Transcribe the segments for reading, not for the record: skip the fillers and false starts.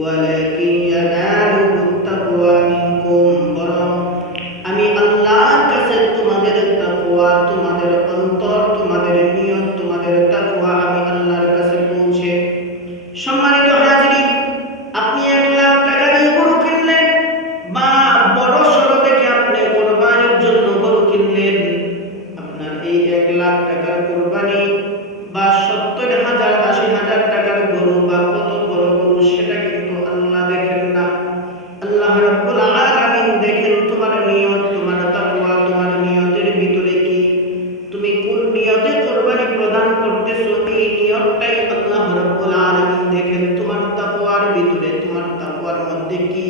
ওয়ালাকিন ইয়ানালুহুত তাকওয়া মিনকুম, বরং আমি আল্লাহর কাছে তোমাদের তাকওয়া, তোমাদের অন্তর, তোমাদের নিয়ত, তোমাদের তাকওয়া আমি আল্লাহর কাছে পৌঁছে। সম্মানিত হাজিরিন, আপনি 1,00,000 টাকা দিয়ে গরু কিনলেন বা বড় সড়ো দেখে আপনি কোরবানির জন্য গরু কিনলেন। আপনার এই 1,00,000 টাকার কোরবানি বা 70,000 80,000 টাকার গরু বা কত বড় গরু সেটা কিন্তু আল্লাহ দেখেন না। আল্লাহ রাব্বুল আলামিন দেখেন তোমার নিয়ত, তোমার তাকওয়া, তোমার নিয়তের ভিতরে কি, তুমি কোন নিয়তে কোরবানি প্রদান করতেছো, এই নিয়তটাই আল্লাহ রাব্বুল আলামিন দেখেন। তোমার তাকওয়ার ভিতরে, তোমার তাকওয়ার মধ্যে কি,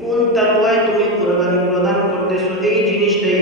কোন তাকওয়ায় তুমি কোরবানি প্রদান করতেছো, এই জিনিসটাই